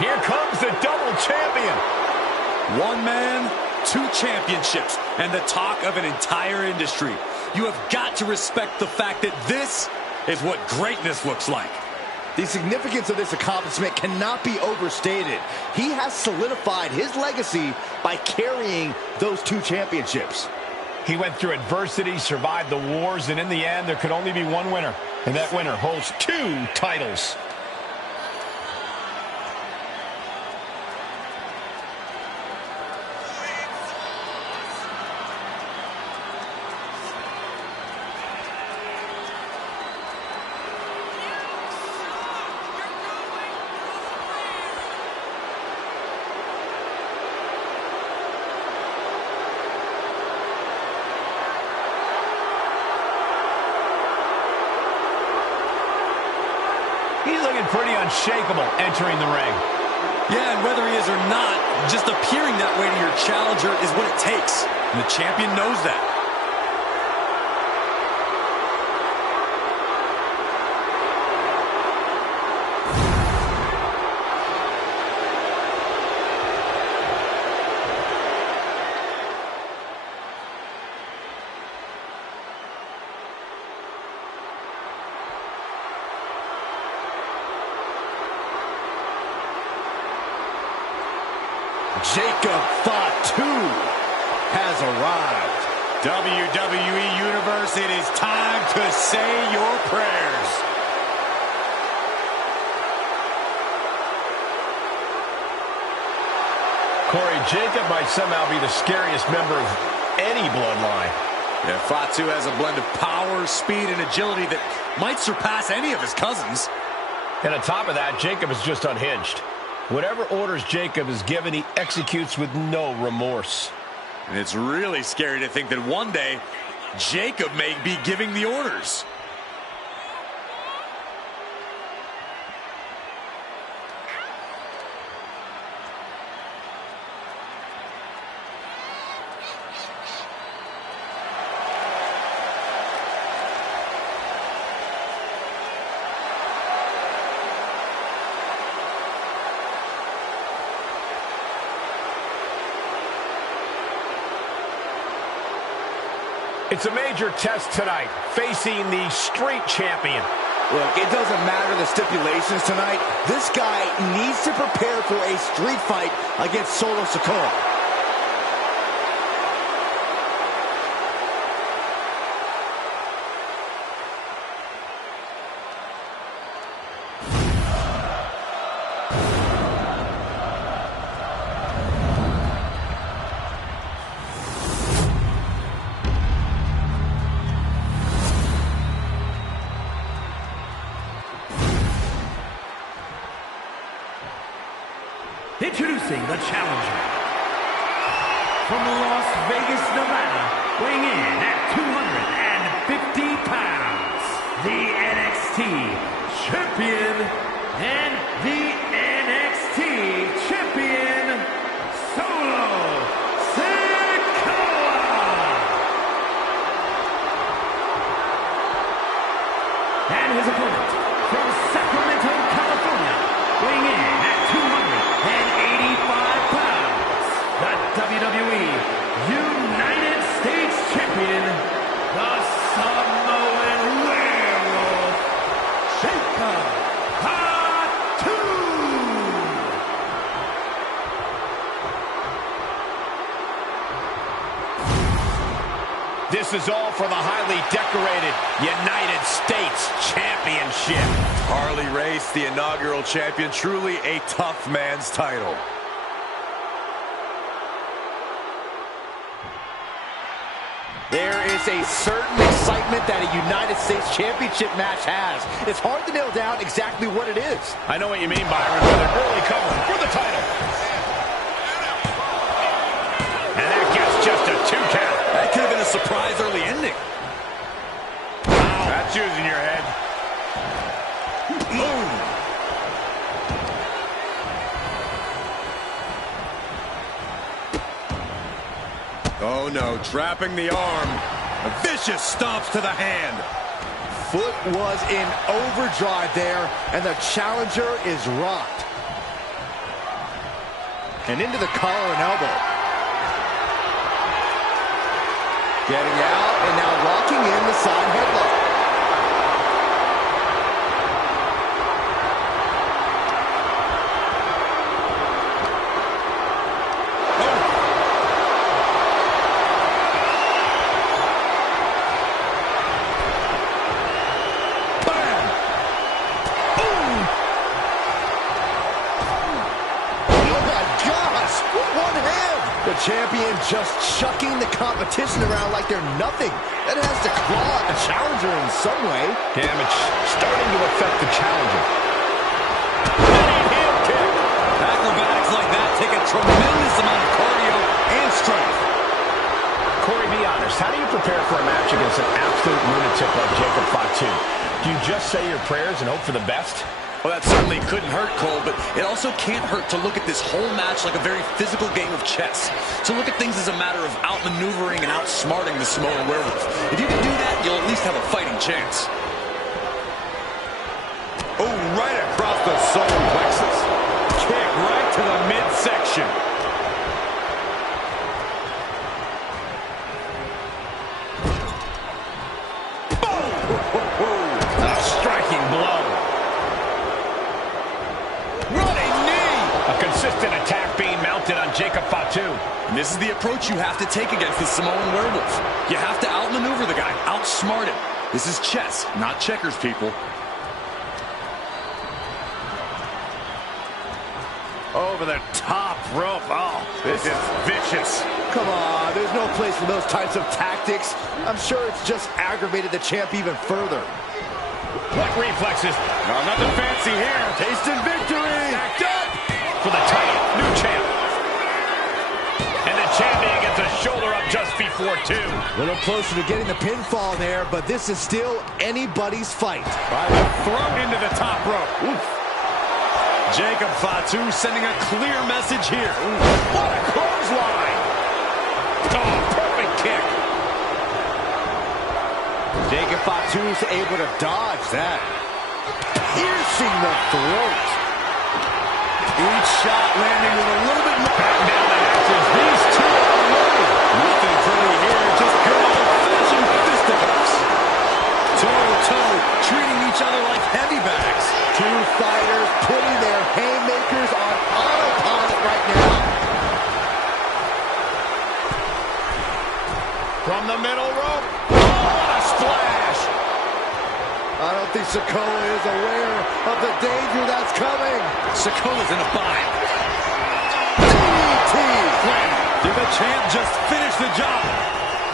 Here comes the double champion. One man, two championships, and the talk of an entire industry. You have got to respect the fact that this is what greatness looks like. The significance of this accomplishment cannot be overstated. He has solidified his legacy by carrying those two championships. He went through adversity, survived the wars, and in the end, there could only be one winner. And that winner holds two titles. He's looking pretty unshakable entering the ring. Yeah, and whether he is or not, just appearing that way to your challenger is what it takes. And the champion knows that. Jacob Thought 2 has arrived. WWE Universe, it is time to say your prayers. Corey, Jacob might somehow be the scariest member of any bloodline. Yeah, Fatu has a blend of power, speed, and agility that might surpass any of his cousins. And on top of that, Jacob is just unhinged. Whatever orders Jacob is given, he executes with no remorse. And it's really scary to think that one day, Jacob may be giving the orders. It's a major test tonight, facing the street champion. Look, it doesn't matter the stipulations tonight. This guy needs to prepare for a street fight against Solo Sikoa. Introducing the challenger. From Las Vegas, Nevada, weighing in at 250 pounds, the NXT champion and the NXT champion, Solo Sikoa. And his opponent from Sacramento, California, weighing in at 285 pounds, the WWE United States Champion, the Samoan Werewolf, Jacob Fatu. This is all for the highly decorated United States Championship. Harley Race, the inaugural champion, truly a tough man's title. There is a certain excitement that a United States Championship match has. It's hard to nail down exactly what it is. I know what you mean, Byron, with an early cover for the title. And that gets just a 2 count. That could have been a surprise early ending. Wow. That's using your head. Boom. Oh no, trapping the arm. A vicious stomps to the hand. Foot was in overdrive there, and the challenger is rocked. And into the collar and elbow. Getting out and now locking in the side headlock. Champion just chucking the competition around like they're nothing. That has to claw at the challenger in some way. Damage starting to affect the challenger. Heel kick. Acrobatics like that take a tremendous amount of cardio and strength. Corey, be honest. How do you prepare for a match against an absolute lunatic like Jacob Fatu? Do you just say your prayers and hope for the best? Well, that certainly couldn't hurt, Cole, but it also can't hurt to look at this whole match like a very physical game of chess. To look at things as a matter of outmaneuvering and outsmarting the Samoan werewolf. If you can do that, you'll at least have a fighting chance. Oh, right across the solar plexus. Kick right to the midsection. Boom! A striking blow. Consistent attack being mounted on Jacob Fatu. And this is the approach you have to take against the Samoan werewolf. You have to outmaneuver the guy, outsmart him. This is chess, not checkers, people. Over the top rope. Oh, this is vicious. Come on, there's no place for those types of tactics. I'm sure it's just aggravated the champ even further. What reflexes? No, nothing fancy here. Tasting victory. Stacked up for the title. New champ. And the champion gets a shoulder up just before 2. A little closer to getting the pinfall there, but this is still anybody's fight. Thrown into the top rope. Oof. Jacob Fatu sending a clear message here. Ooh. What a clothesline. Oh, perfect kick. Jacob Fatu's able to dodge that. Piercing the throat. Each shot landing with a little bit more. Back down the hatches. These two are loaded. Nothing pretty here. Just good old-fashioned fisticuffs. Toe-to-toe, treating each other like heavy bags. Two fighters putting their haymakers on autopilot right now. From the middle rope. Oh, what a splash. I don't think Sikoa is aware of the danger that's coming. Sikoa's in a bind. DDT. Did the champ just finish the job?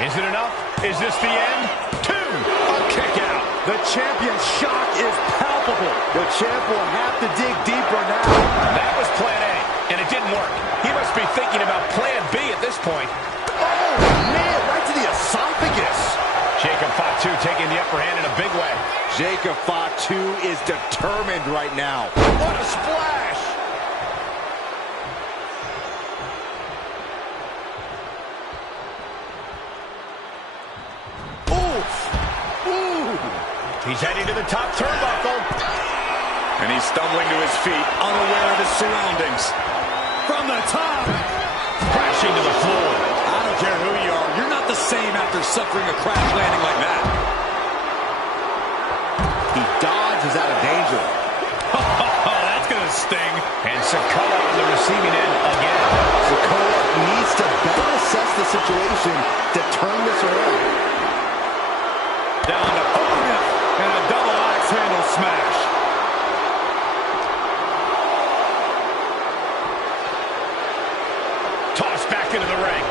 Is it enough? Is this the end? 2. A kick out. The champion's shock is palpable. The champ will have to dig deeper now. That was plan A, and it didn't work. He must be thinking about plan B at this point. Oh, man, right to the esophagus. Jacob Fatu taking the upper hand in a big way. Jacob Fatu is determined right now. What a splash! Oof! Ooh! He's heading to the top turnbuckle. And he's stumbling to his feet, unaware of his surroundings. From the top! Crashing to the floor. I don't care who you are, you're not the same after suffering a crash landing like that. He dodges out of danger. That's gonna sting. And Sikoa on the receiving end again. Sikoa needs to better assess the situation to turn this around. Down to and a double axe handle smash. Tossed back into the ring.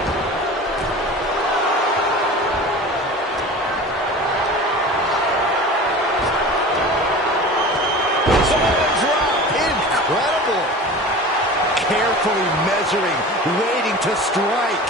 Incredible. Carefully measuring, waiting to strike.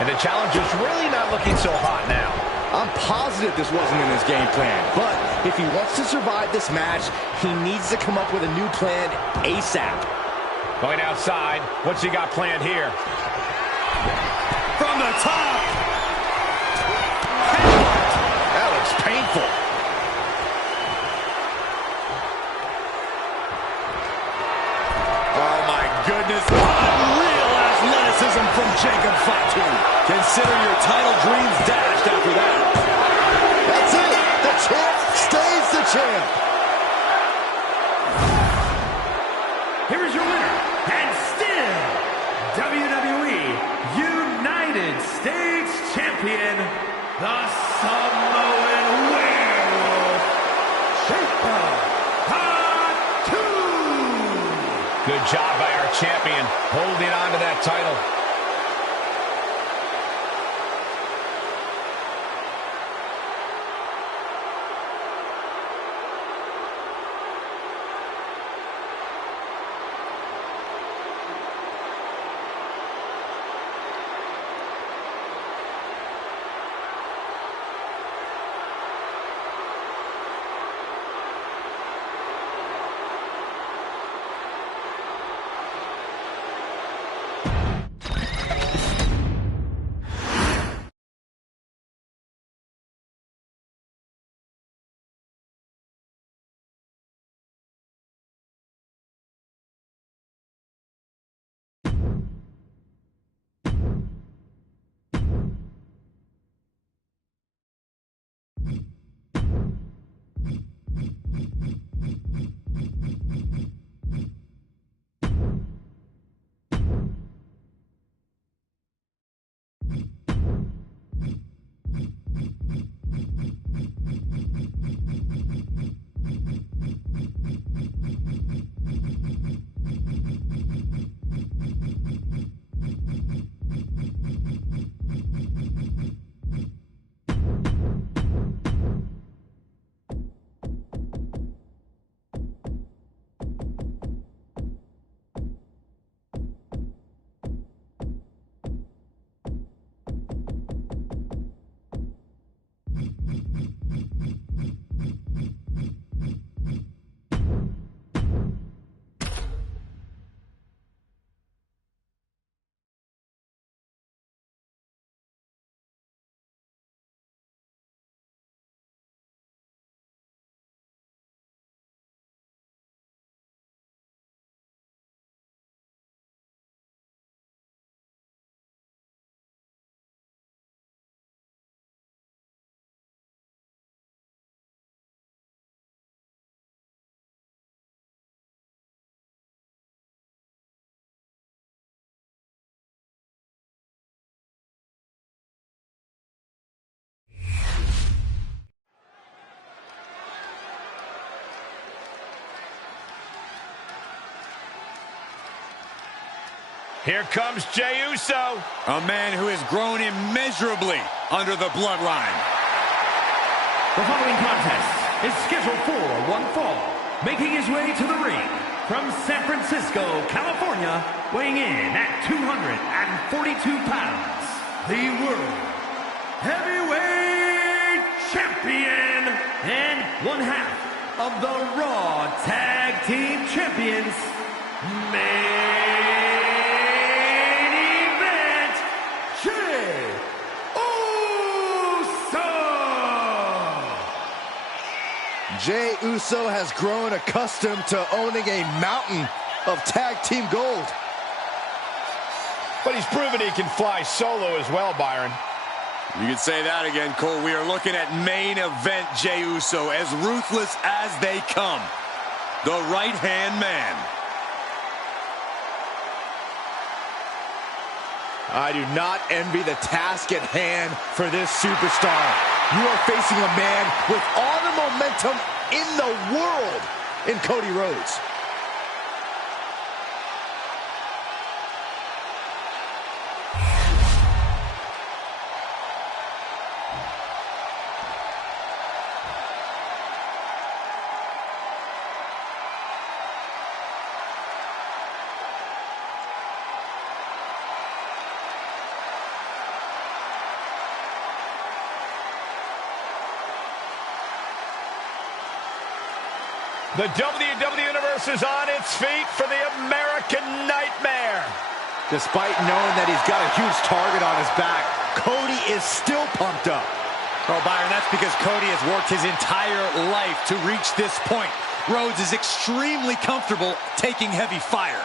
And the challenger's really not looking so hot now. I'm positive this wasn't in his game plan, but if he wants to survive this match, he needs to come up with a new plan ASAP. Going outside. What's he got planned here? From the top. That looks painful. Jacob Fatu. Consider your title dreams dashed after that. That's it. The champ stays the champ. Here is your winner, and still WWE United States Champion, the Samoan Werewolf, Jacob Fatu. Good job by our champion, holding on to that title. Here comes Jey Uso. A man who has grown immeasurably under the bloodline. The following contest is scheduled for one fall. Making his way to the ring from San Francisco, California, weighing in at 242 pounds, the World Heavyweight Champion and one half of the Raw Tag Team Champions, Jey Uso has grown accustomed to owning a mountain of tag team gold. But he's proven he can fly solo as well, Byron. You can say that again, Cole. We are looking at main event Jey Uso, as ruthless as they come. The right-hand man. I do not envy the task at hand for this superstar. You are facing a man with all the momentum in the world in Cody Rhodes. The WWE Universe is on its feet for the American Nightmare. Despite knowing that he's got a huge target on his back, Cody is still pumped up. Oh, Byron, that's because Cody has worked his entire life to reach this point. Rhodes is extremely comfortable taking heavy fire.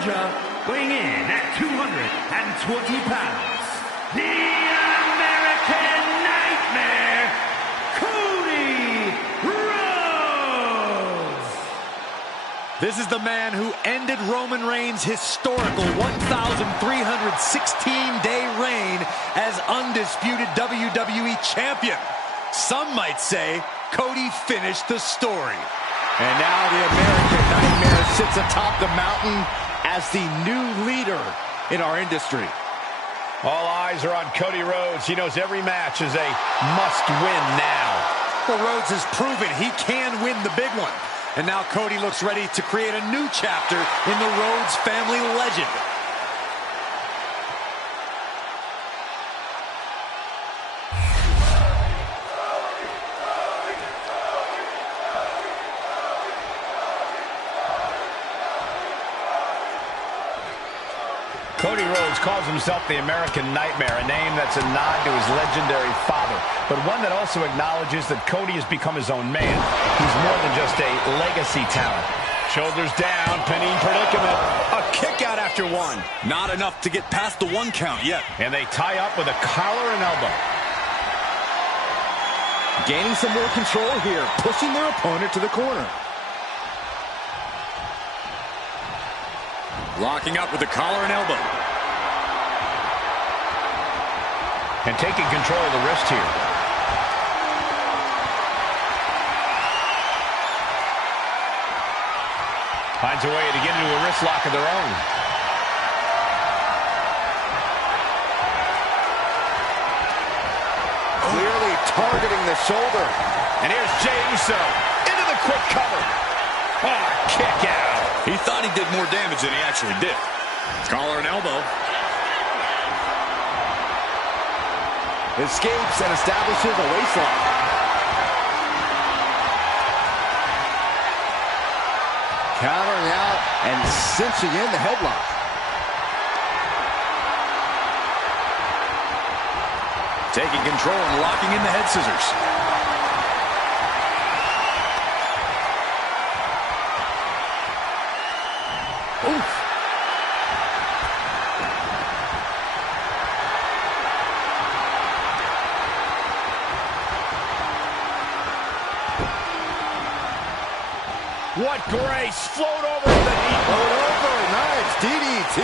Georgia, weighing in at 220 pounds, the American Nightmare, Cody Rhodes! This is the man who ended Roman Reigns' historical 1,316-day reign as undisputed WWE champion. Some might say Cody finished the story. And now the American Nightmare sits atop the mountain as the new leader in our industry. All eyes are on Cody Rhodes. He knows every match is a must-win now. Well, Rhodes has proven he can win the big one. And now Cody looks ready to create a new chapter in the Rhodes family legend. Cody Rhodes calls himself the American Nightmare, a name that's a nod to his legendary father, but one that also acknowledges that Cody has become his own man. He's more than just a legacy talent. Shoulders down, pinning predicament. A kick out after one. Not enough to get past the 1 count yet. And they tie up with a collar and elbow. Gaining some more control here, pushing their opponent to the corner. Locking up with the collar and elbow. And taking control of the wrist here. Finds a way to get into a wrist lock of their own. Clearly targeting the shoulder. And here's Jey Uso into the quick cover. Oh, kick out. He thought he did more damage than he actually did. Collar and elbow. Escapes and establishes a waistlock. Countering out and cinching in the headlock. Taking control and locking in the head scissors. Oof. What grace. Float over the knee. Float over. Nice. DDT.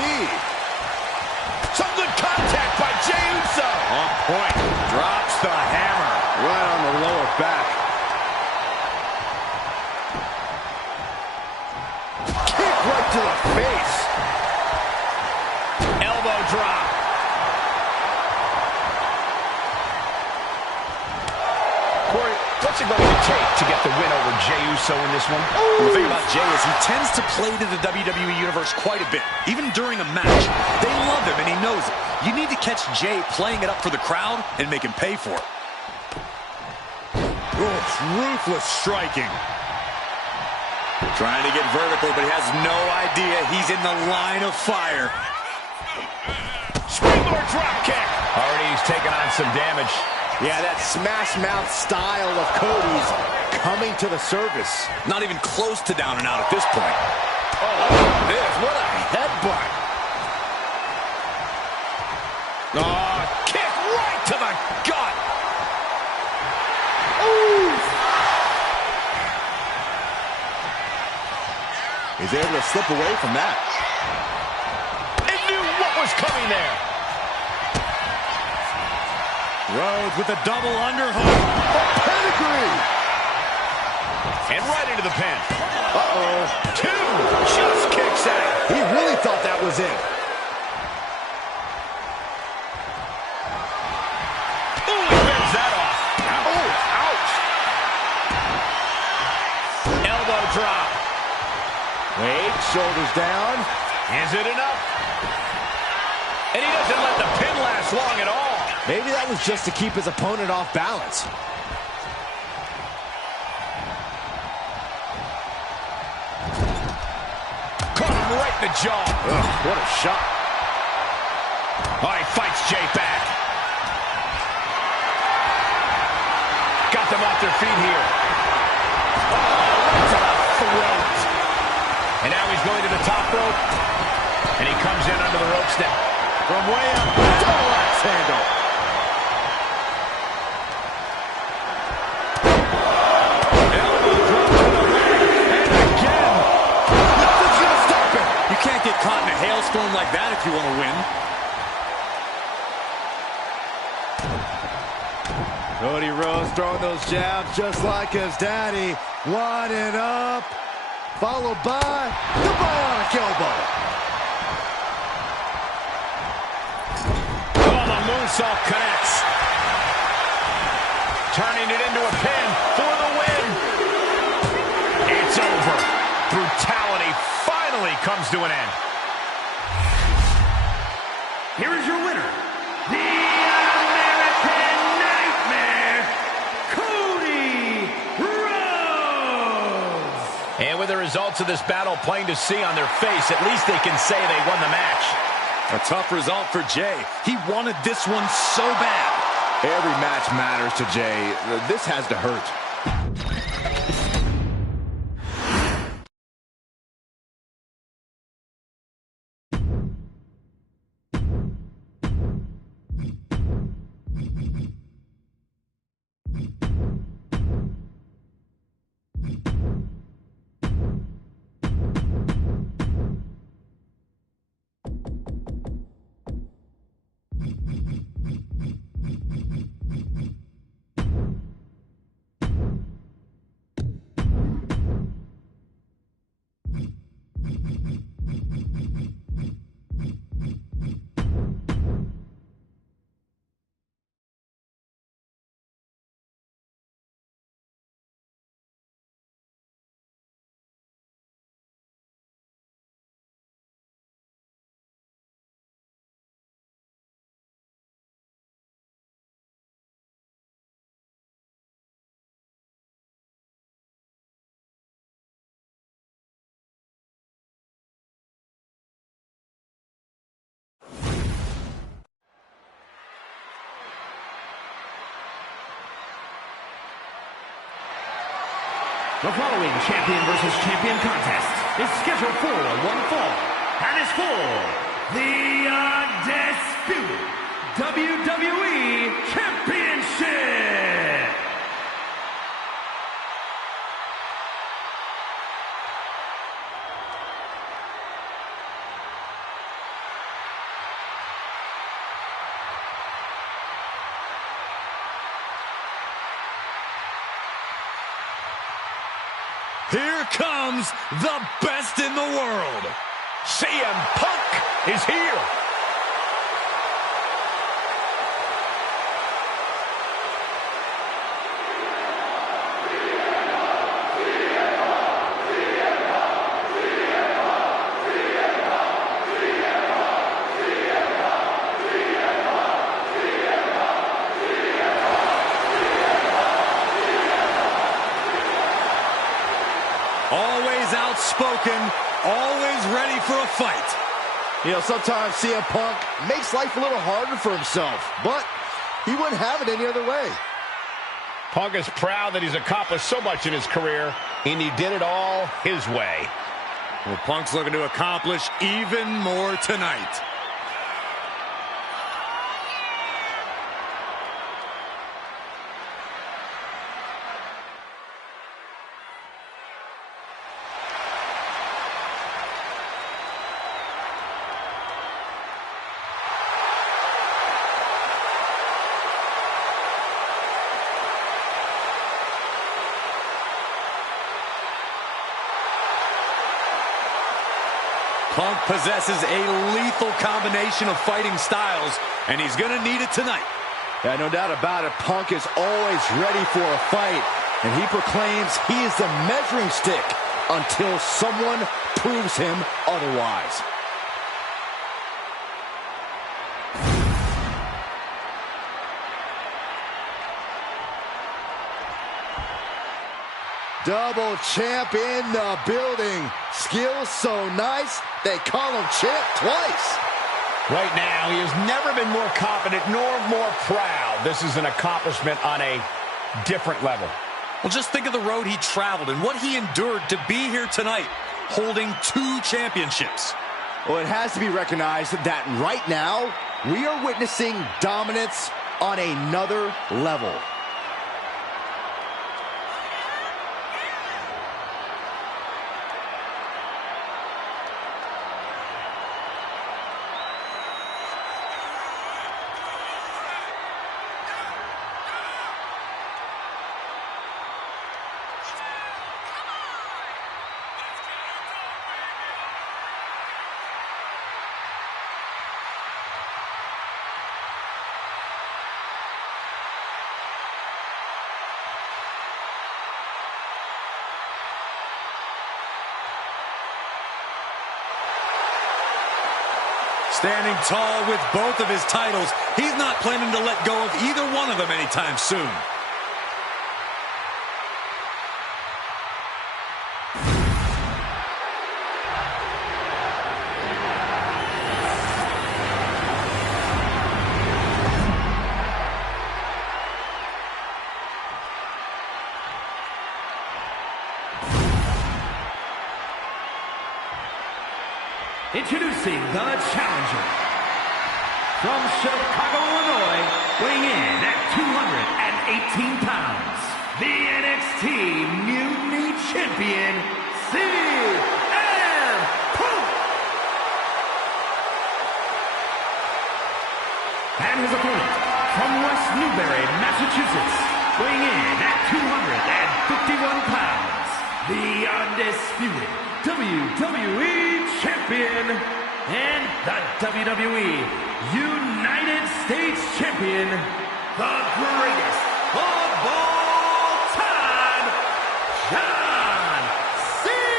Some good contact by Jey Uso. On point. Drops the hammer. Right on the lower back. Kick right to the face. Elbow drop. Corey, what's it going to take to get the win over Jey Uso in this one? Well, the thing about Jey is he tends to play to the WWE Universe quite a bit, even during a match. They love him, and he knows it. You need to catch Jey playing it up for the crowd and make him pay for it. Oof, ruthless striking. Trying to get vertical, but he has no idea he's in the line of fire. Springboard drop kick. Already he's taken on some damage. Yeah, that smash mouth style of Cody's coming to the surface. Not even close to down and out at this point. Oh, look at this. What a headbutt. Oh, kick right to the gut. Ooh. He's able to slip away from that. He knew what was coming there. Rhodes with a double underhook. A pedigree. And right into the pin. Uh-oh. Two. Just kicks out. He really thought that was it. Ooh, he bends that off. Oh, ouch. Elbow drop. Wait, shoulders down. Is it enough? And he doesn't let the pin last long at all. Maybe that was just to keep his opponent off balance. Caught him right in the jaw. Ugh, what a shot. Oh, he fights Jey back. Got them off their feet here. Oh, right to the throat. And now he's going to the top rope. And he comes in under the ropes now. From way up, double axe handle. Elbow drop to the leg, and again. Nothing's gonna stop it. You can't get caught in a hailstorm like that if you want to win. Cody Rhodes throwing those jabs just like his daddy. Winding up, followed by the bionic elbow. Oh, the moonsault connects. Turning it into a pin for the win. It's over. Brutality finally comes to an end. Here is your winner, the American Nightmare, Cody Rhodes. And with the results of this battle plain to see on their face, at least they can say they won the match. A tough result for Jay. He wanted this one so bad. Every match matters to Jay. This has to hurt. The following champion versus champion contest is scheduled for one fall and is for the undisputed WWE Championship. Here comes the best in the world. CM Punk is here. Always outspoken, always ready for a fight. You know, sometimes CM Punk makes life a little harder for himself, but he wouldn't have it any other way. Punk is proud that he's accomplished so much in his career, and he did it all his way. Well, Punk's looking to accomplish even more tonight. Punk possesses a lethal combination of fighting styles, and he's going to need it tonight. Yeah, no doubt about it. Punk is always ready for a fight, and he proclaims he is the measuring stick until someone proves him otherwise. Double champ in the building. Skills so nice, they call him champ twice. Right now, he has never been more confident nor more proud. This is an accomplishment on a different level. Well, just think of the road he traveled and what he endured to be here tonight, holding 2 championships. Well, it has to be recognized that right now, we are witnessing dominance on another level. Standing tall with both of his titles, he's not planning to let go of either one of them anytime soon. Introducing the challenger from Chicago, Illinois, weighing in at 218 pounds, the NXT Mutiny Champion, CM Punk. And his opponent from West Newbury, Massachusetts, weighing in at 251 pounds, the undisputed WWE Champion and the WWE United States Champion, the greatest of all time, John Cena!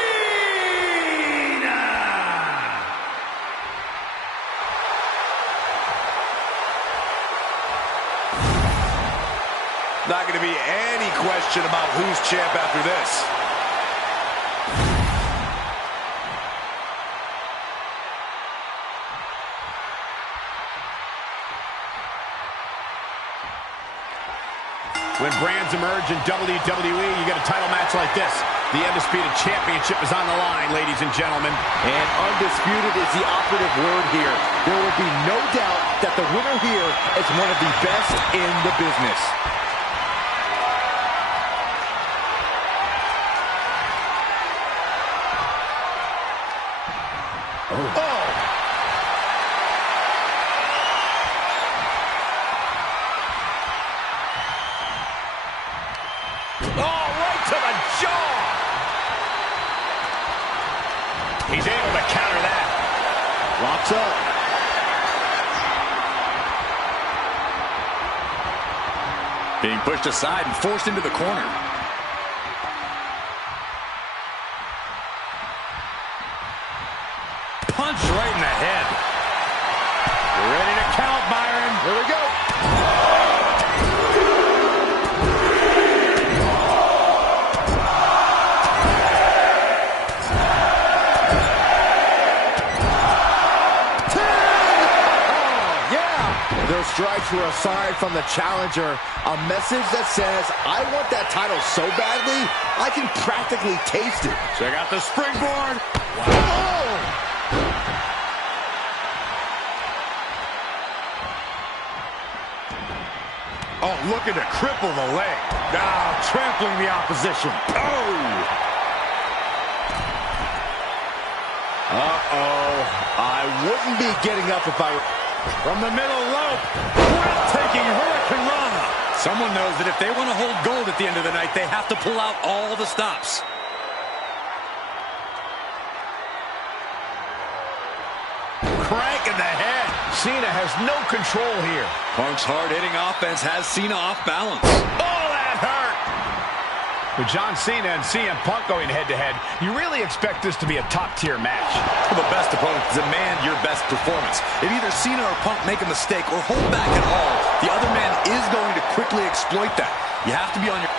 Not going to be any question about who's champ after this. When brands emerge in WWE, you get a title match like this. The Undisputed Championship is on the line, ladies and gentlemen. And undisputed is the operative word here. There will be no doubt that the winner here is one of the best in the business. Oh! He's able to counter that. Locks up. Being pushed aside and forced into the corner. Punch right in the head. You're ready to count, Byron. Here we go. Those strikes were a sign from the challenger, a message that says, I want that title so badly, I can practically taste it. Check out the springboard. Wow. Oh, looking to cripple the leg. Now trampling the opposition. Oh! Uh-oh. I wouldn't be getting up if I... From the middle rope, breathtaking Hurricane Rana. Someone knows that if they want to hold gold at the end of the night, they have to pull out all the stops. Crank in the head. Cena has no control here. Punk's hard-hitting offense has Cena off balance. Oh, that hurt. With John Cena and CM Punk going head-to-head, you really expect this to be a top-tier match. The best opponents demand your best performance. If either Cena or Punk make a mistake or hold back at all, the other man is going to quickly exploit that. You have to be on your...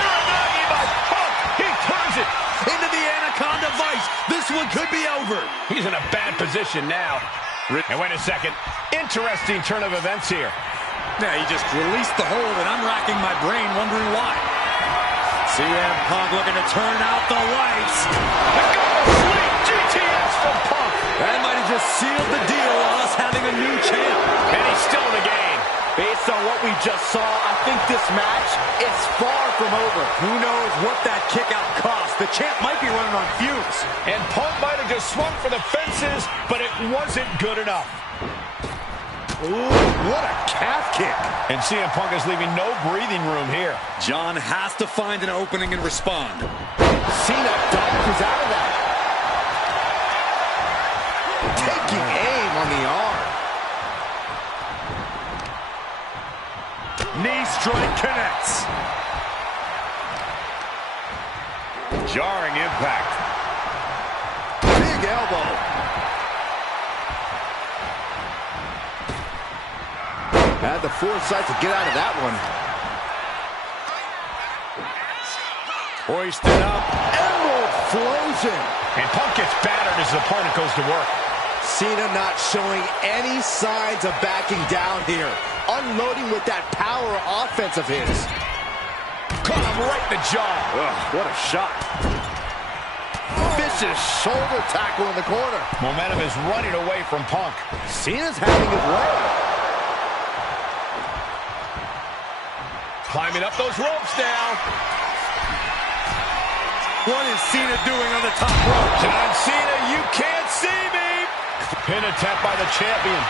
Uranagi by Punk. He turns it into the Anaconda Vice. This one could be over. He's in a bad position now. And wait a second. Interesting turn of events here. Yeah, he just released the hold, and I'm racking my brain wondering why. CM Punk looking to turn out the lights. The go to sleep, GTS. from Punk. That might have just sealed the deal on us having a new champ. And he's still in the game. Based on what we just saw, I think this match is far from over. Who knows what that kick out cost? The champ might be running on fumes. And Punk might have just swung for the fences, but it wasn't good enough. Ooh, what a calf kick. And CM Punk is leaving no breathing room here. John has to find an opening and respond. Cena dodges out of that. Taking aim on the arm. Knee strike connects. Jarring impact. Big elbow. Had the foresight to get out of that one. Hoisted up. Emerald flows in. And Punk gets battered as his opponent goes to work. Cena not showing any signs of backing down here. Unloading with that power offense of his. Caught him right in the jaw. Ugh, what a shot. Vicious shoulder tackle in the corner. Momentum is running away from Punk. Cena's having his way. Climbing up those ropes now. What is Cena doing on the top rope? John Cena, you can't see me. Pin attempt by the champion.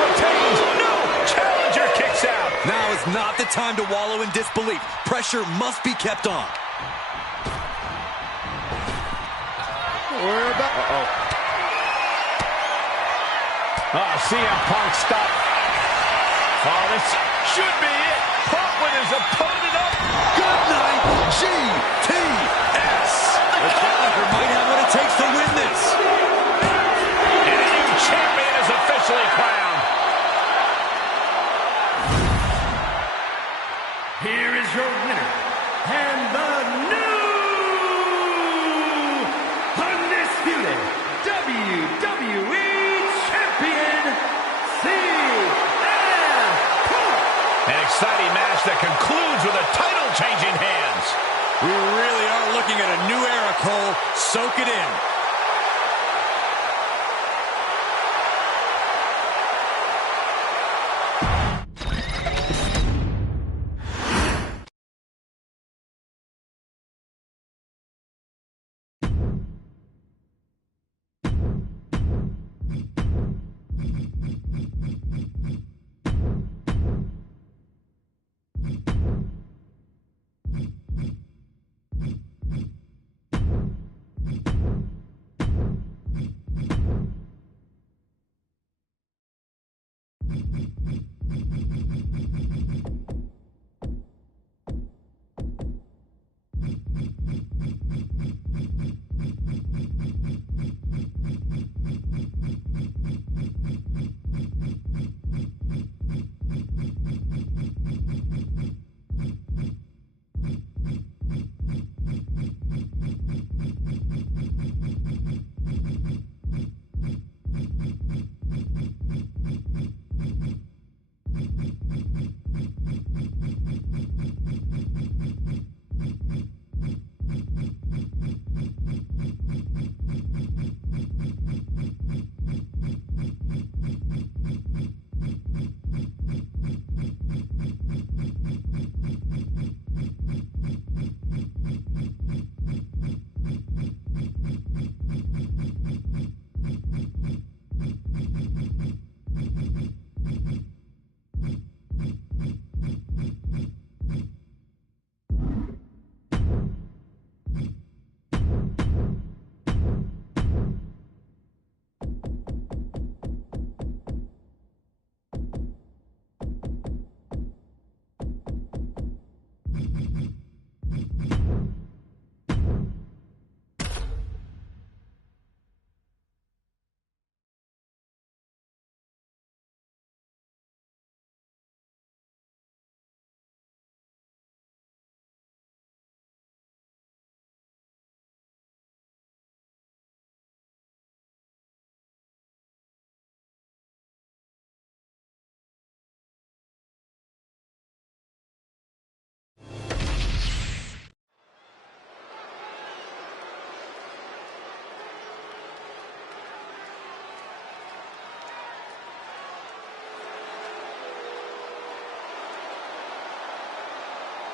Retains. No! Challenger kicks out. Now is not the time to wallow in disbelief. Pressure must be kept on. We're about... CM Punk stop. Oh, this should be it. Punk with his opponent up. Good night, GTS. The challenger might have what it takes to win this. And a new champion is officially crowned. Here is your winner, and the new undisputed WWE Champion, CM Punk. An exciting match that concludes with a title changing hands. We really are looking at a new era, Cole. Soak it in.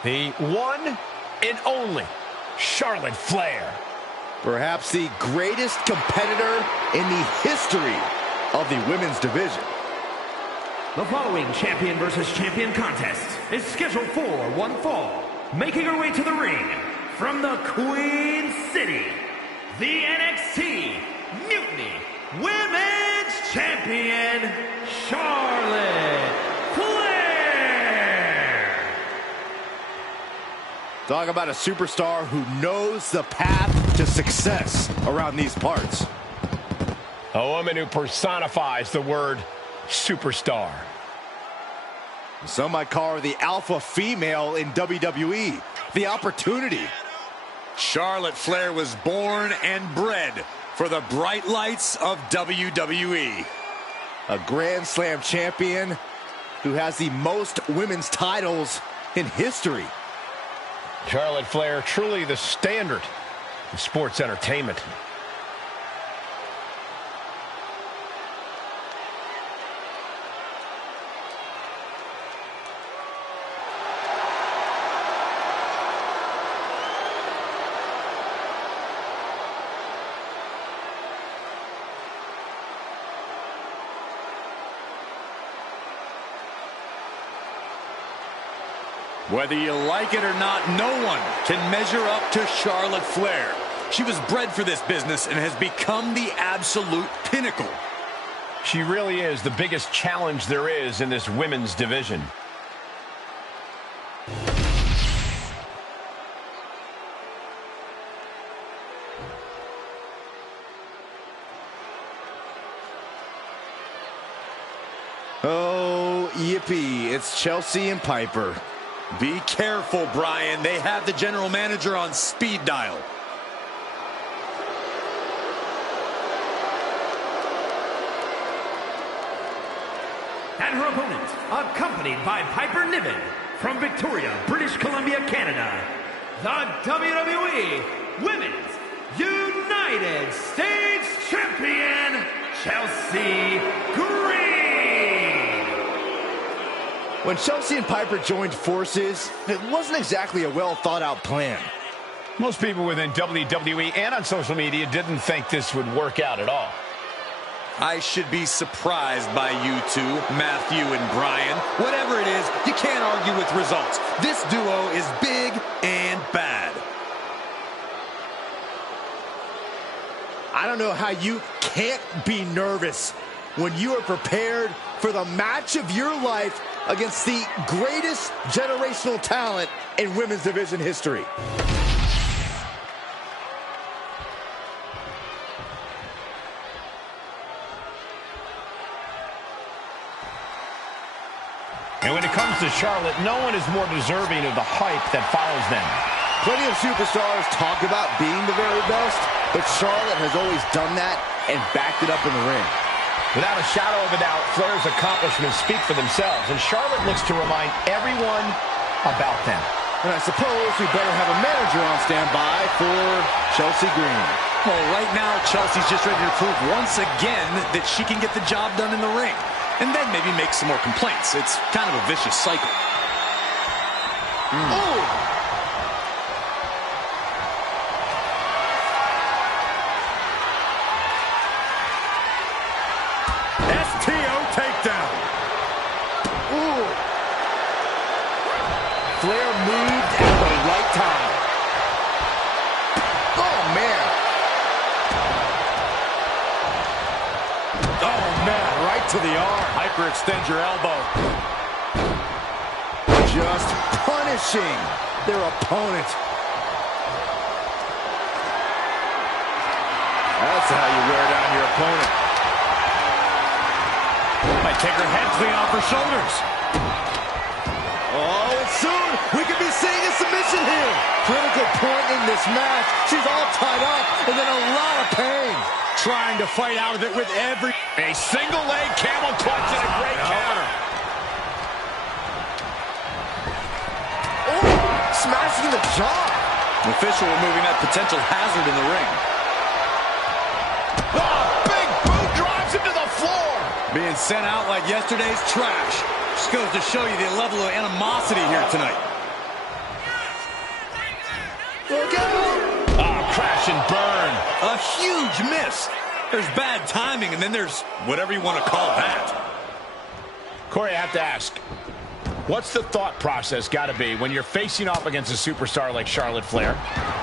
The one and only Charlotte Flair. Perhaps the greatest competitor in the history of the women's division. The following champion versus champion contest is scheduled for one fall. Making her way to the ring from the Queen City, the NXT Mutiny Women's Champion, Charlotte Flair. Talk about a superstar who knows the path to success around these parts. A woman who personifies the word superstar. Some might call her the alpha female in WWE. The opportunity. Charlotte Flair was born and bred for the bright lights of WWE. A Grand Slam champion who has the most women's titles in history. Charlotte Flair, truly the standard of sports entertainment. Whether you like it or not, no one can measure up to Charlotte Flair. She was bred for this business and has become the absolute pinnacle. She really is the biggest challenge there is in this women's division. Oh, yippee, it's Chelsea and Piper. Be careful, Brian. They have the general manager on speed dial. And her opponent, accompanied by Piper Niven from Victoria, British Columbia, Canada, the WWE Women's United States Champion, Chelsea Green. When Chelsea and Piper joined forces, it wasn't exactly a well-thought-out plan. Most people within WWE and on social media didn't think this would work out at all. I should be surprised by you two, Matthew and Brian. Whatever it is, you can't argue with results. This duo is big and bad. I don't know how you can't be nervous when you are prepared for the match of your life against the greatest generational talent in women's division history. And when it comes to Charlotte, no one is more deserving of the hype that follows them. Plenty of superstars talk about being the very best, but Charlotte has always done that and backed it up in the ring. Without a shadow of a doubt, Flair's accomplishments speak for themselves, and Charlotte looks to remind everyone about them. And I suppose we better have a manager on standby for Chelsea Green. Well, right now, Chelsea's just ready to prove once again that she can get the job done in the ring. And then maybe make some more complaints. It's kind of a vicious cycle. Oh! STO takedown. Ooh! Flair moved at the right time. Oh, man. Oh, man, right to the arm. Hyperextend your elbow. Just punishing their opponent. That's how you wear down your opponent. Might take her head clean off her shoulders. Oh, and soon we could be seeing a submission here. Critical point in this match. She's all tied up and in a lot of pain. Trying to fight out of it with every... A single leg camel clutch and a great counter. Oh, smashing the jaw. The official removing that potential hazard in the ring. Oh, big boot drives him to the floor. Being sent out like yesterday's trash. Just goes to show you the level of animosity here tonight. A huge miss. There's bad timing, and then there's whatever you want to call that. Corey, I have to ask, what's the thought process got to be when you're facing off against a superstar like Charlotte Flair?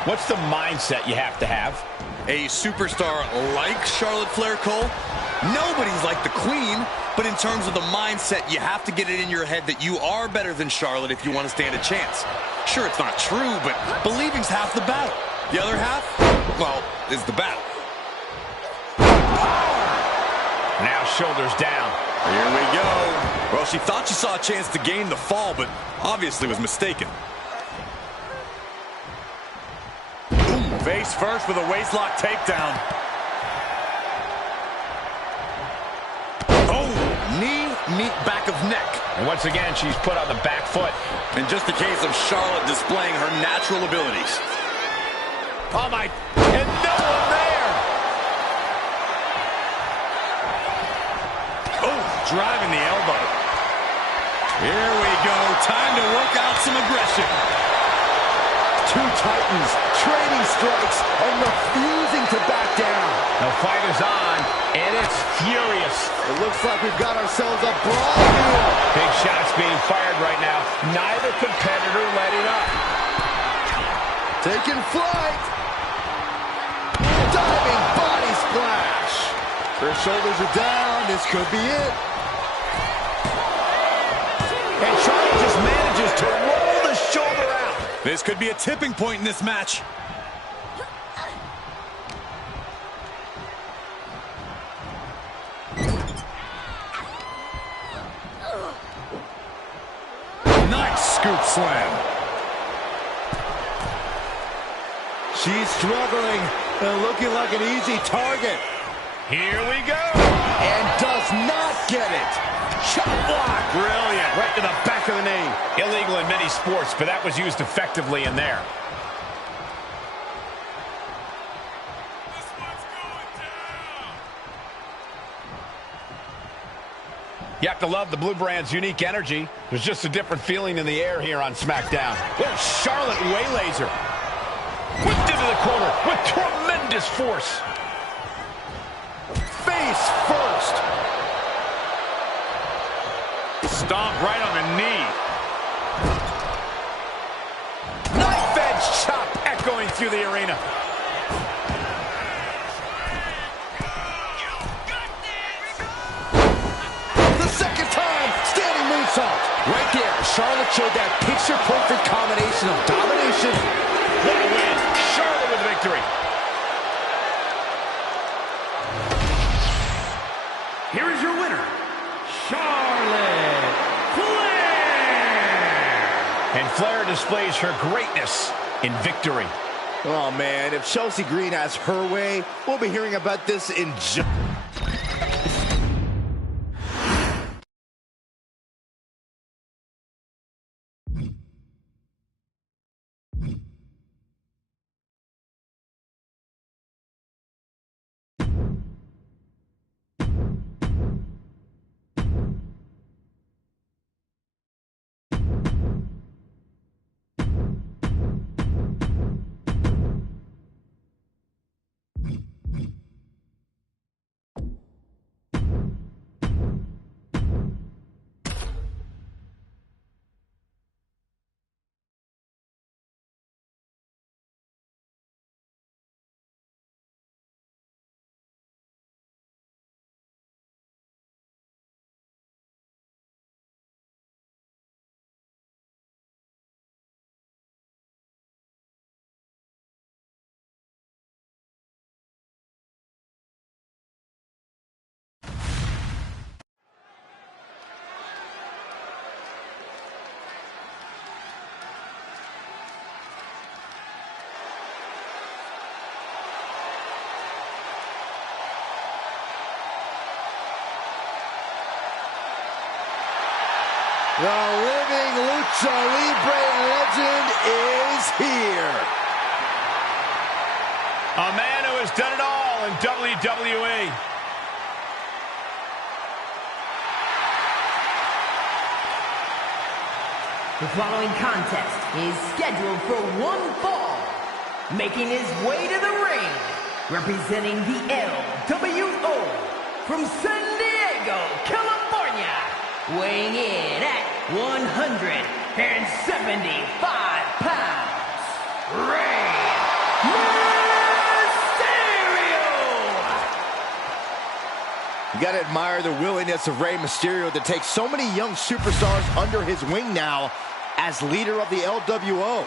What's the mindset you have to have? A superstar like Charlotte Flair, Cole? Nobody's like the Queen, but in terms of the mindset, you have to get it in your head that you are better than Charlotte if you want to stand a chance. Sure, it's not true, but believing's half the battle. The other half, well, is the battle. Now shoulders down. Here we go. Well, she thought she saw a chance to gain the fall, but obviously was mistaken. Ooh, face first with a waistlock takedown. Oh, knee, back of neck. And once again, she's put on the back foot. In just a case of Charlotte displaying her natural abilities. Oh, my. And no one there. Oh, driving the elbow. Here we go. Time to work out some aggression. Two titans trading strikes and refusing to back down. The fight is on, and it's furious. It looks like we've got ourselves a brawl here. Big shots being fired right now. Neither competitor letting up. Taking flight. Diving body splash. Her shoulders are down. This could be it. And Charlotte just manages to roll the shoulder out. This could be a tipping point in this match. Nice scoop slam. She's struggling and looking like an easy target. Here we go. And does not get it. Shot block. Brilliant. Right to the back of the knee. Illegal in many sports, but that was used effectively in there. You have to love the Blue Brand's unique energy. There's just a different feeling in the air here on SmackDown. Well, Charlotte waylays her. Whipped into the corner with tremendous force. Face first. Stomp right on the knee. Knife edge chop echoing through the arena. The second time, standing moonsault. Right there, Charlotte showed that picture-perfect combination of domination. What a win. Charlotte with victory. Here is your winner, Charlotte Flair. And Flair displays her greatness in victory. Oh, man, if Chelsea Green has her way, we'll be hearing about this in just... The living Lucha Libre legend is here. A man who has done it all in WWE. The following contest is scheduled for one fall. Making his way to the ring representing the LWO from San Diego, California, weighing in at 175 pounds, Rey Mysterio! You gotta admire the willingness of Rey Mysterio to take so many young superstars under his wing now as leader of the LWO.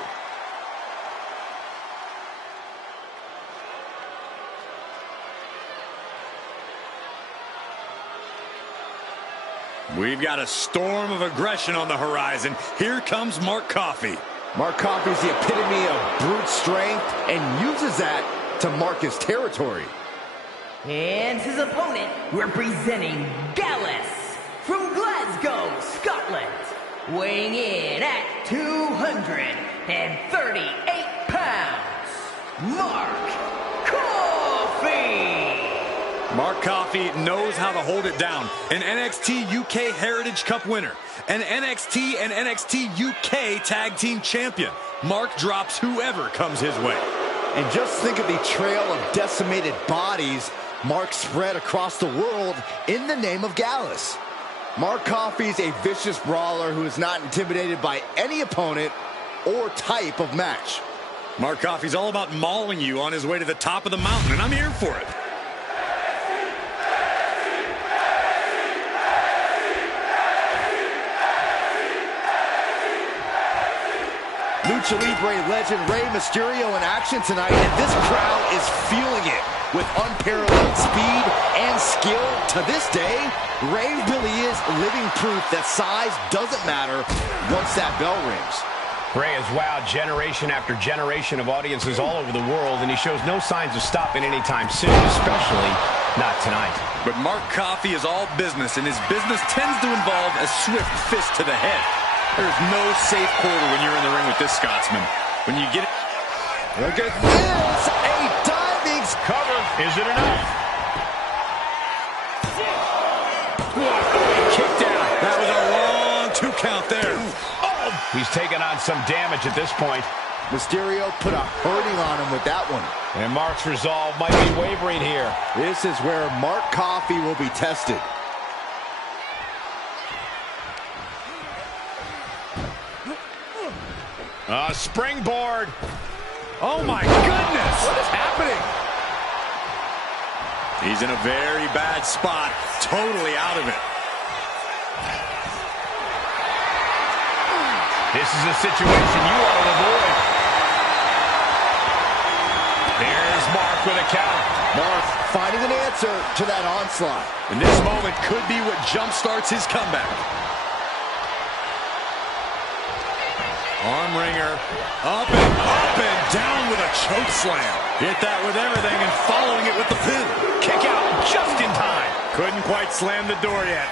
We've got a storm of aggression on the horizon. Here comes Mark Coffey. Mark Coffey is the epitome of brute strength and uses that to mark his territory. And his opponent, representing Gallus from Glasgow, Scotland, weighing in at 238 pounds, Mark Coffey! Mark Coffey knows how to hold it down. An NXT UK Heritage Cup winner. An NXT and NXT UK Tag Team Champion. Mark drops whoever comes his way. And just think of the trail of decimated bodies Mark spread across the world in the name of Gallus. Mark Coffey's a vicious brawler who is not intimidated by any opponent or type of match. Mark Coffey's all about mauling you on his way to the top of the mountain, and I'm here for it. Lucha Libre legend Rey Mysterio in action tonight, and this crowd is feeling it. With unparalleled speed and skill to this day, Rey really is living proof that size doesn't matter once that bell rings. Rey has wowed generation after generation of audiences all over the world, and he shows no signs of stopping anytime soon, especially not tonight. But Mark Coffey is all business, and his business tends to involve a swift fist to the head. There's no safe quarter when you're in the ring with this Scotsman. When you get it... Look at this! A diving cover. Is it enough? Kicked out. That was a long 2 count there. Oh, he's taking on some damage at this point. Mysterio put a hurting on him with that one. And Mark's resolve might be wavering here. This is where Mark Coffey will be tested. Springboard. Oh my goodness! What is happening? He's in a very bad spot, totally out of it. This is a situation you want to avoid. There's Mark with a count. Mark finding an answer to that onslaught. And this moment could be what jumpstarts his comeback. Arm wringer, up and down with a choke slam. Hit that with everything and following it with the pin. Kick out just in time. Couldn't quite slam the door yet.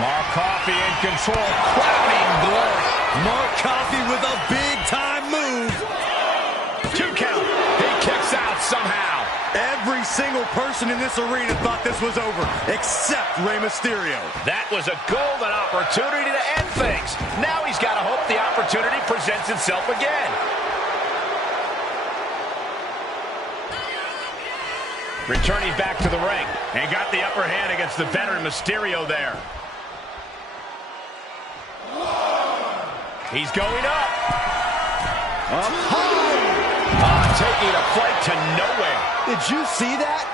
Mark Coffey in control, crowning glory. Mark Coffey with a big-time move. 2 count. He kicks out somehow. Every single person in this arena thought this was over, except Rey Mysterio. That was a golden opportunity to end things. Now he's got to hope the opportunity presents itself again. Returning back to the ring, and got the upper hand against the veteran Mysterio there. He's going up. Up high. Taking a flight to nowhere. Did you see that?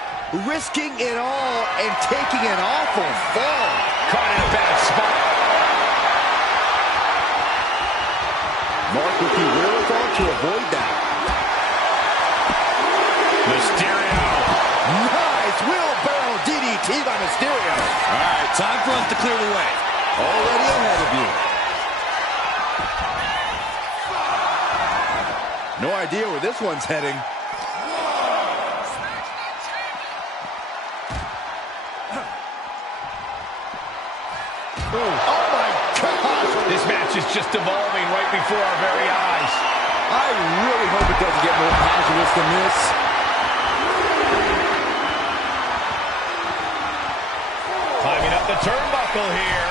Risking it all and taking an awful fall. Caught in a bad spot. Mark with the wherewithal to avoid that. Mysterio. Nice wheelbarrow DDT by Mysterio. All right, time for us to clear the way. Already ahead of you. No idea where this one's heading. Oh my gosh! This match is just evolving right before our very eyes. I really hope it doesn't get more hazardous than this. Climbing up the turnbuckle here.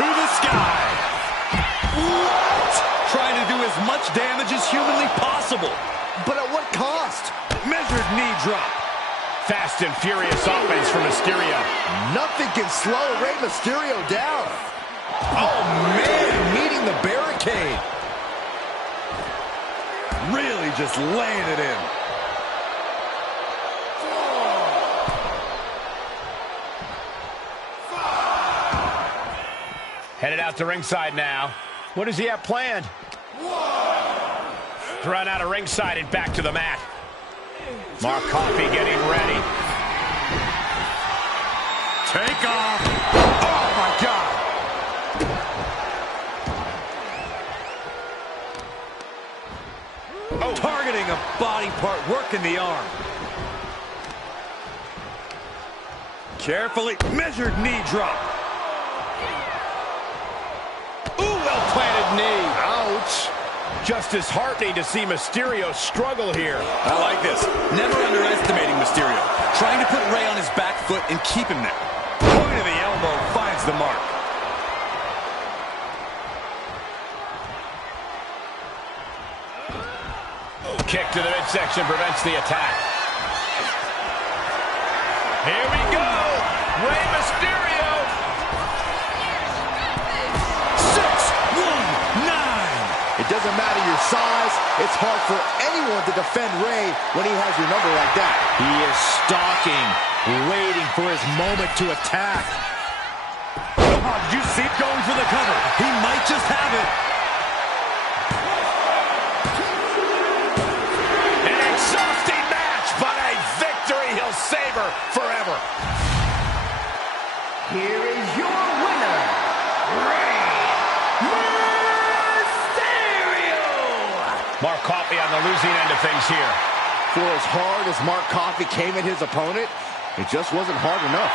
To the sky. What? Trying to do as much damage as humanly Fast and furious offense from Mysterio. Nothing can slow Rey Mysterio down. Oh, man, meeting the barricade. Really just laying it in. Headed out to ringside now. What does he have planned? Thrown out of ringside and back to the mat. Mark Coffey getting ready. Take off. Oh, my God. Oh, targeting a body part, working the arm. Carefully measured knee drop. Ooh, well-planted knee. Ouch. Just disheartening to see Mysterio struggle here. I like this. Never underestimating Mysterio. Trying to put Rey on his back foot and keep him there. Point of the elbow finds the mark. Kick to the midsection prevents the attack. Here we go. Rey Mysterio. 6-1-9. It doesn't matter your size. It's hard for anyone to defend Rey when he has your number like that. He is stalking, waiting for his moment to attack. Oh, did you see it going for the cover? He might just have it. An exhausting match, but a victory he'll savor forever. Here is your winner, Rey Mysterio! Mark Coffey on the losing end of things here. For as hard as Mark Coffey came at his opponent, it just wasn't hard enough.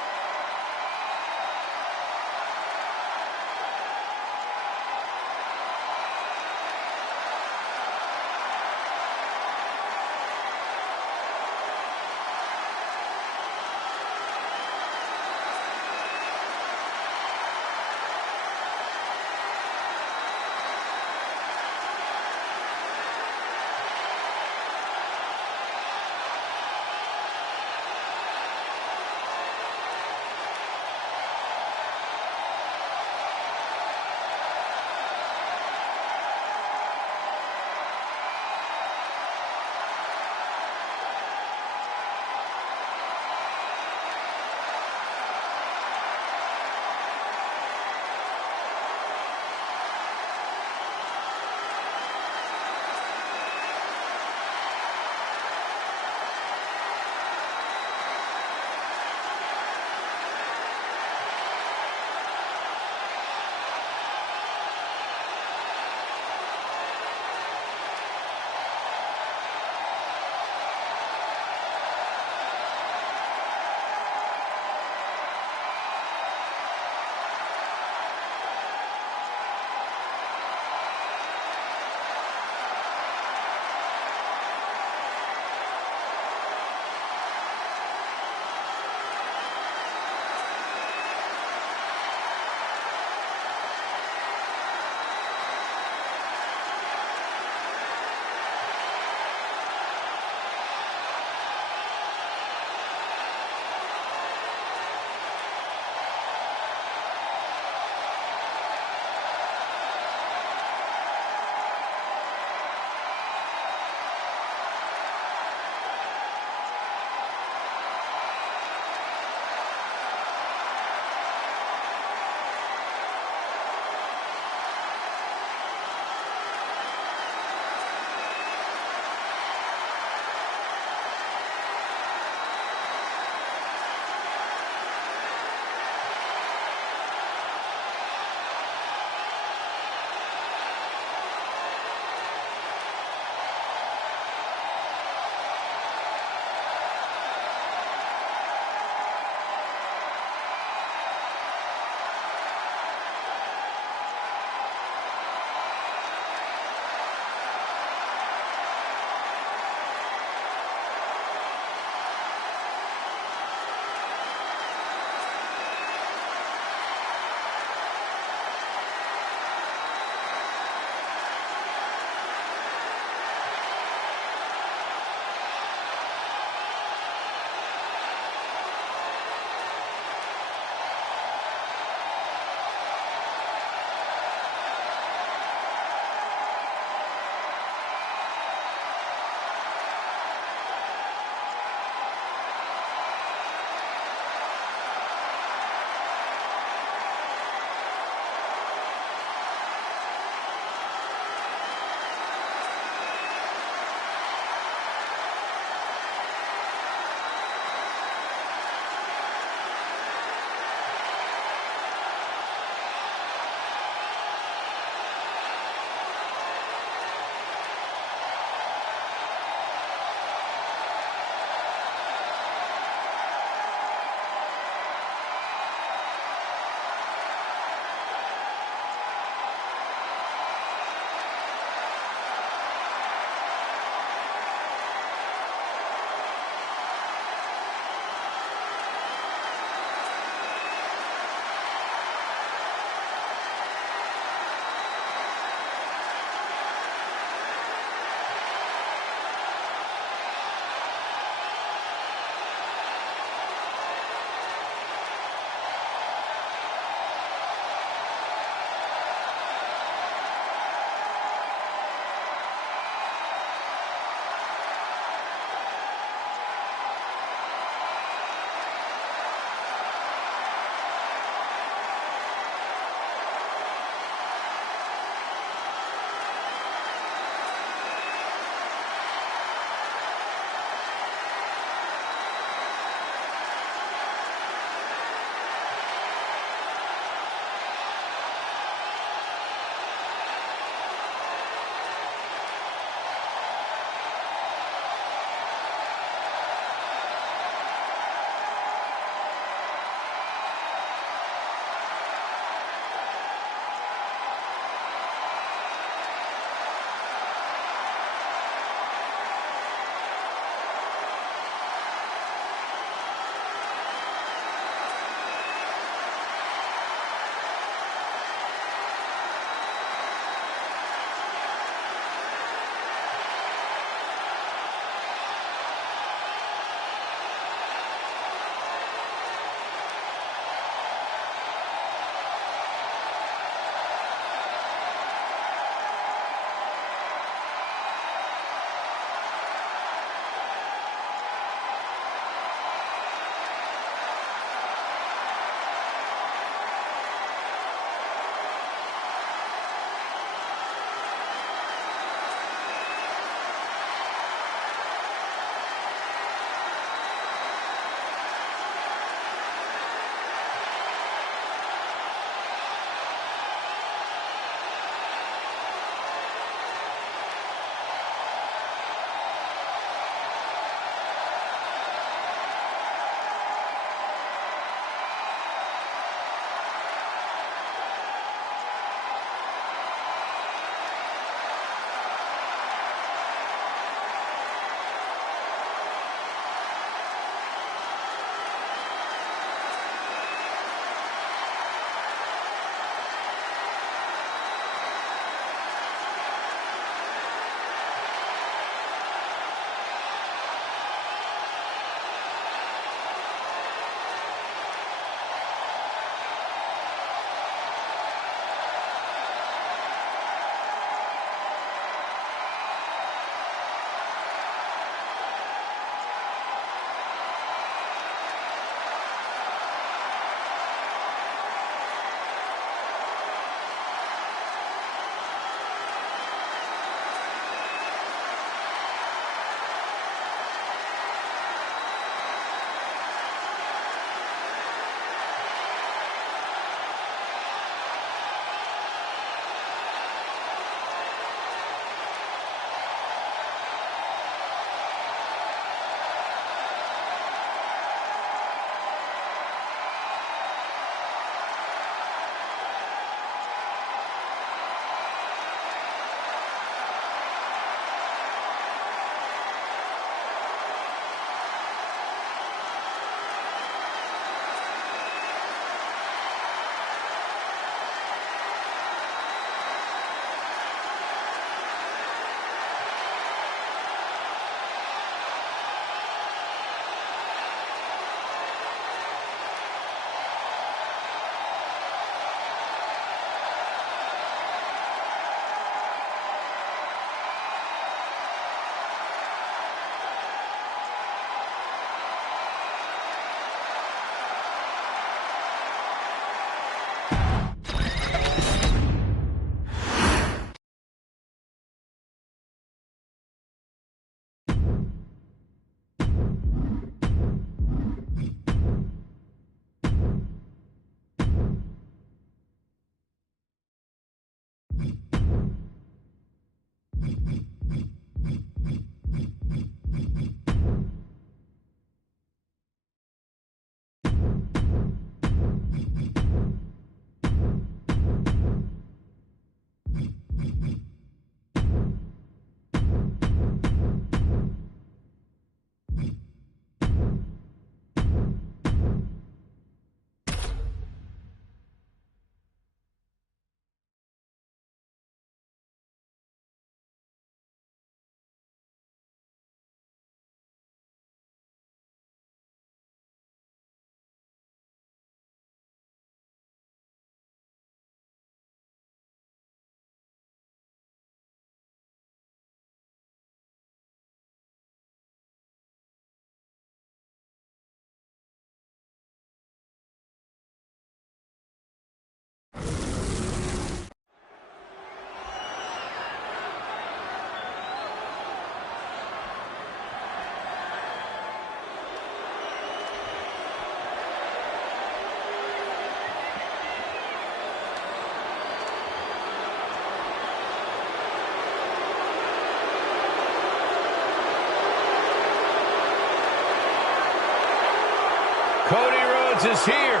Rollins is here.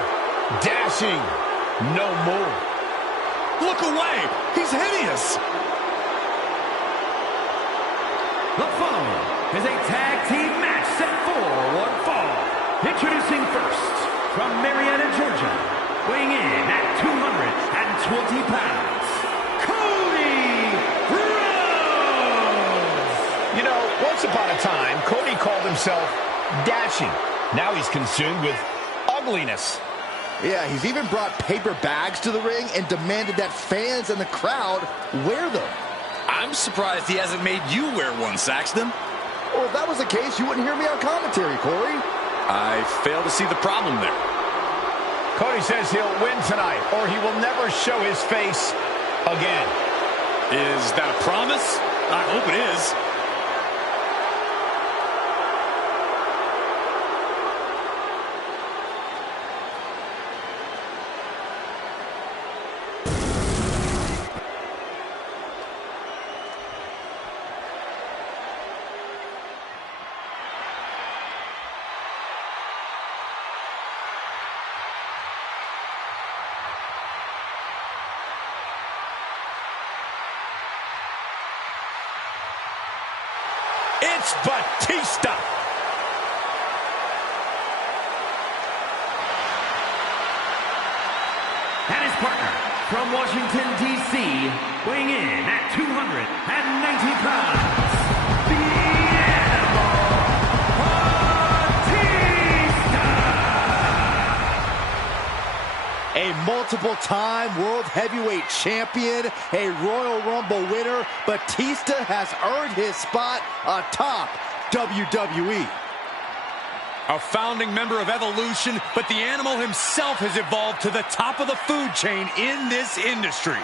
Dashing. No move. Look away. He's hideous. The following is a tag team match set for one fall. Introducing first, from Marietta, Georgia, weighing in at 220 pounds, Cody Rhodes! You know, once upon a time, Cody called himself dashing. Now he's consumed with ugliness. Yeah, he's even brought paper bags to the ring and demanded that fans and the crowd wear them. I'm surprised he hasn't made you wear one, Saxton. Well, if that was the case, you wouldn't hear me on commentary, Corey. I fail to see the problem there. Cody says he'll win tonight, or he will never show his face again. Is that a promise? I hope it is. It's Batista. And his partner, from Washington, D.C., weighing in at 290 pounds, the Animal Batista! A multiple-time World Heavyweight Champion, a Royal Rumble winner, Batista has earned his spot atop WWE. A founding member of Evolution, but the Animal himself has evolved to the top of the food chain in this industry.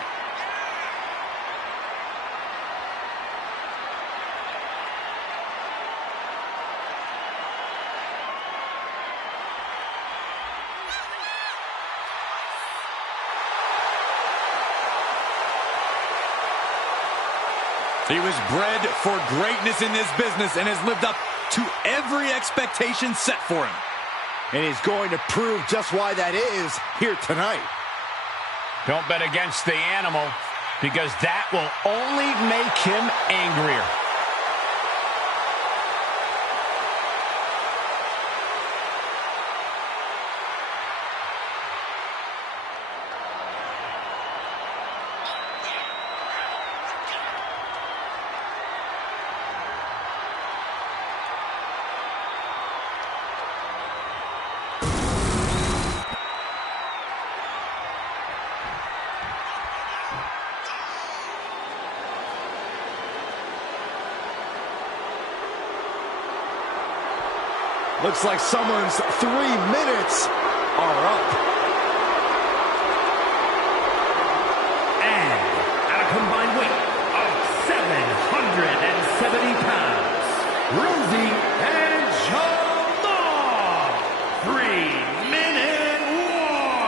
He was bred for greatness in this business and has lived up to every expectation set for him. And he's going to prove just why that is here tonight. Don't bet against the Animal, because that will only make him angrier. Looks like someone's 3 minutes are up. And at a combined weight of 770 pounds, Rosie and Jamal. 3-minute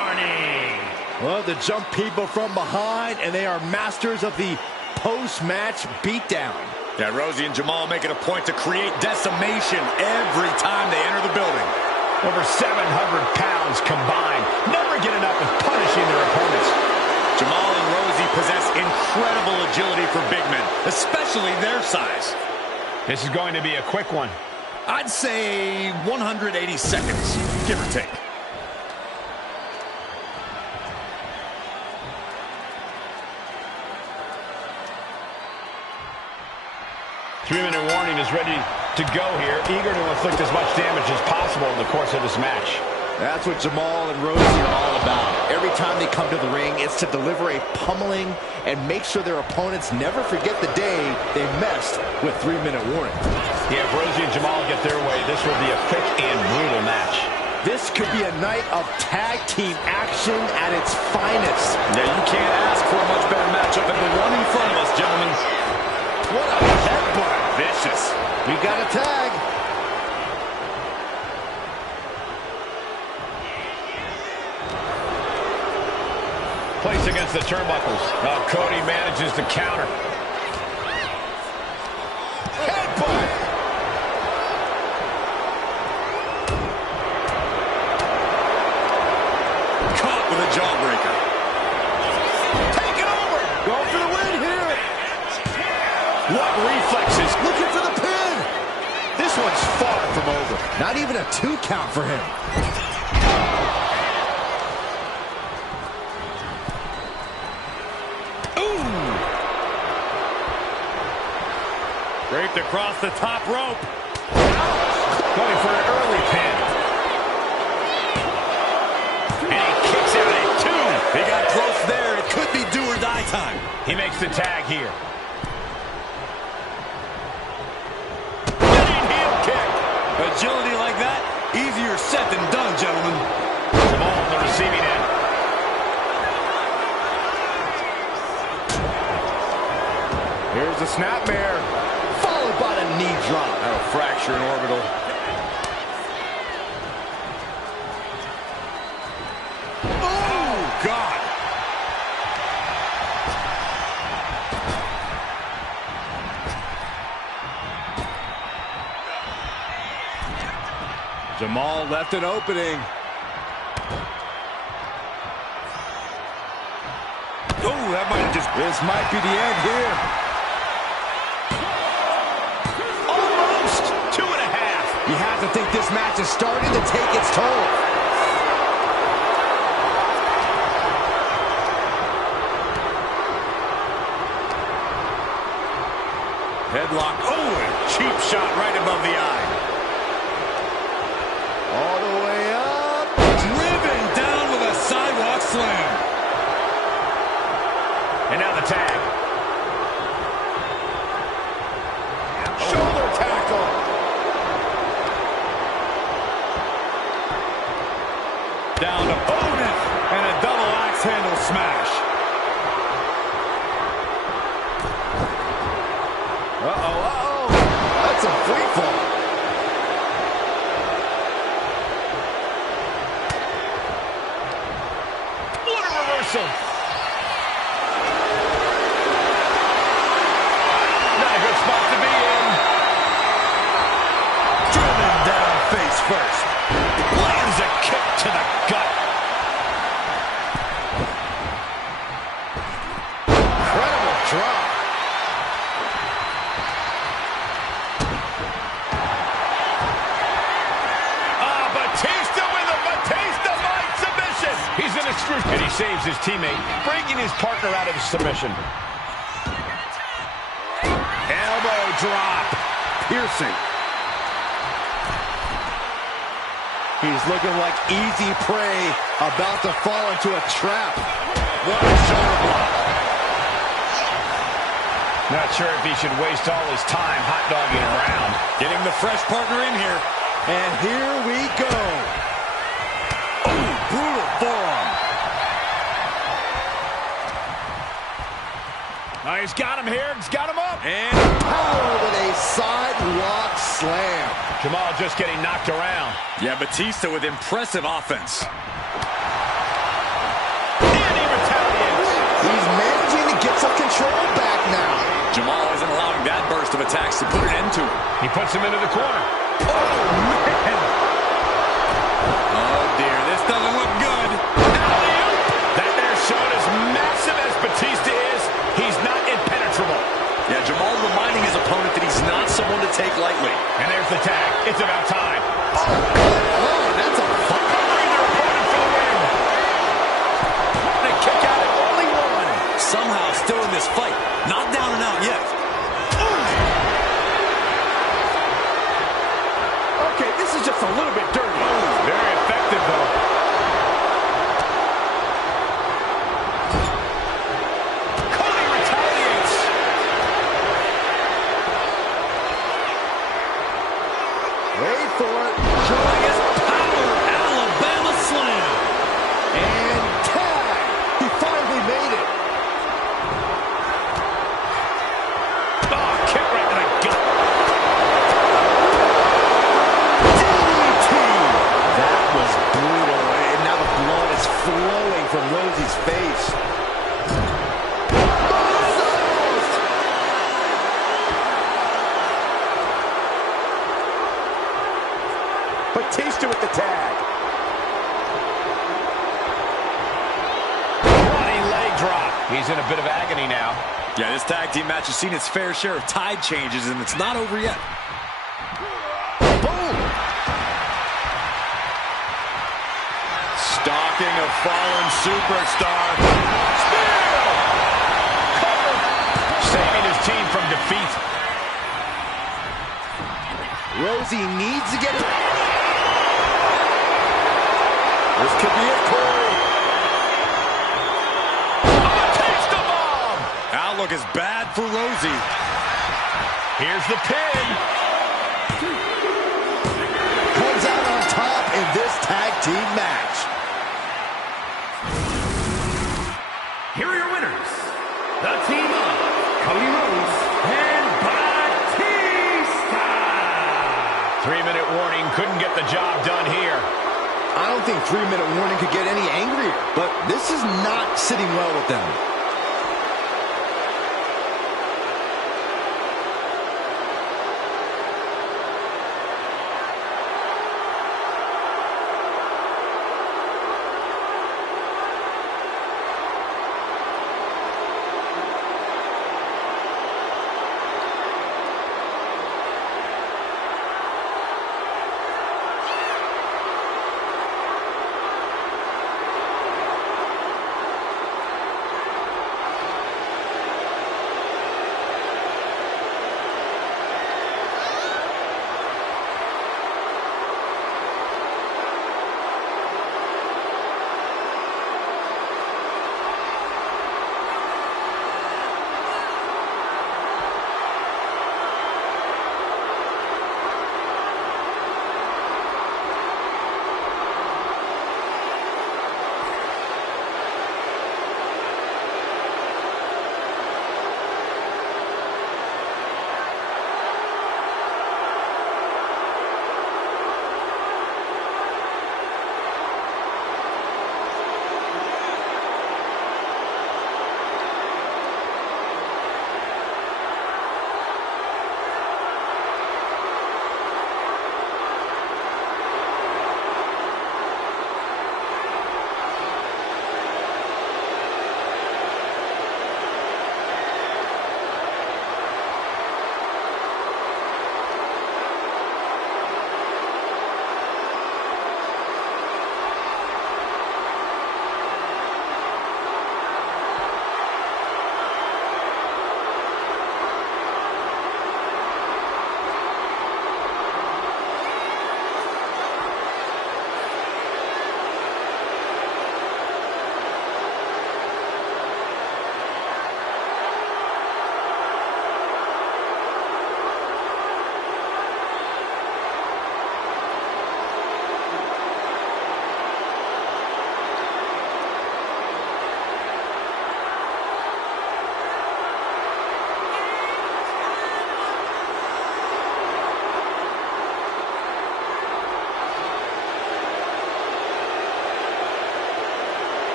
warning. Well, to jump people from behind, and they are masters of the post-match beatdown. Yeah, Rosie and Jamal make it a point to create decimation every time they enter the building. Over 700 pounds combined. Never get enough of punishing their opponents. Jamal and Rosie possess incredible agility for big men, especially their size. This is going to be a quick one. I'd say 180 seconds, give or take. Three-minute warning is ready to go here, eager to inflict as much damage as possible in the course of this match. That's what Jamal and Rosie are all about. Every time they come to the ring, it's to deliver a pummeling and make sure their opponents never forget the day they messed with 3-minute warning. Yeah, if Rosie and Jamal get their way, this will be a quick and brutal match. This could be a night of tag team action at its finest. Yeah, you can't ask for a much better matchup than the one in front of us, gentlemen. What a headbutt. Vicious. We got a tag. Placed against the turnbuckles. Oh, Cody manages to counter. Headbutt. What reflexes. Looking for the pin. This one's far from over. Not even a 2 count for him. Draped across the top rope. Going for an early pin. And he kicks out at 2. He got close there. It could be do or die time. He makes the tag here. Running heel kick. Agility like that, easier said than done, gentlemen. Jamal on the receiving end. Here's the snapmare. Followed by the knee drop. That'll fracture an orbital. Oh, God. Jamal left an opening. Oh, that might have just... This might be the end here. Almost 2.5. You have to think this match is starting to take its toll. Headlock. Oh, and cheap shot right above the eye. All the way up. Driven down with a sidewalk slam. And now the tag. Shoulder tackle. Down opponent. And a double axe handle smash. Uh-oh. That's a free fall. What a reversal. Not a good spot to be in. Driven down face first. Lands a kick to the gut. Incredible drop. Batista with a Batista-like submission. He's in a screw. And he saves his teammate, bringing his partner out of submission. Elbow drop. Piercing. He's looking like easy prey, about to fall into a trap. What a shoulder block. Not sure if he should waste all his time hot dogging around. Getting the fresh partner in here. And here we go. Oh, brutal forearm. Oh, he's got him here. He's got him up. And Power with a sidewalk slam. Jamal just getting knocked around. yeah, Batista with impressive offense. And he retaliates. He's managing to get some control back now. Jamal isn't allowing that burst of attacks to put an end to it. He puts him into the corner. Oh, man. Oh, dear. This doesn't look good. Alley-oop. That there showed as massive as Batista is, he's not impenetrable. Yeah, Jamal reminding his opponent that he's not someone to take lightly. And there's the tag. It's about time. Oh, that's a fun. Covering their opponent for the win. And a kick out at only 1. Somehow still in this fight. Not down and out yet. Okay, this is just a little bit dirty. Very effective, though. Cody retaliates. Wait for it. Showing his power. Alabama slam. And tag. He finally made it. Oh, kick right to the gut. DDT. That was brutal. And now the blood is flowing from Rosie's face. Batista with the tag. Running leg drop. He's in a bit of agony now. Yeah, this tag team match has seen its fair share of tide changes, and it's not over yet. Boom! Stalking a fallen superstar. Spear! Cover. Saving his team from defeat. Rosie needs to get it. This could be it, Corey. Taste the bomb! Outlook is bad for Rosie. Here's the pin. Comes out on top in this tag team match. Here are your winners, the team of Cody Rhodes and Batista. 3-minute warning, couldn't get the job done here. I don't think 3-minute warning could get any angrier, but this is not sitting well with them.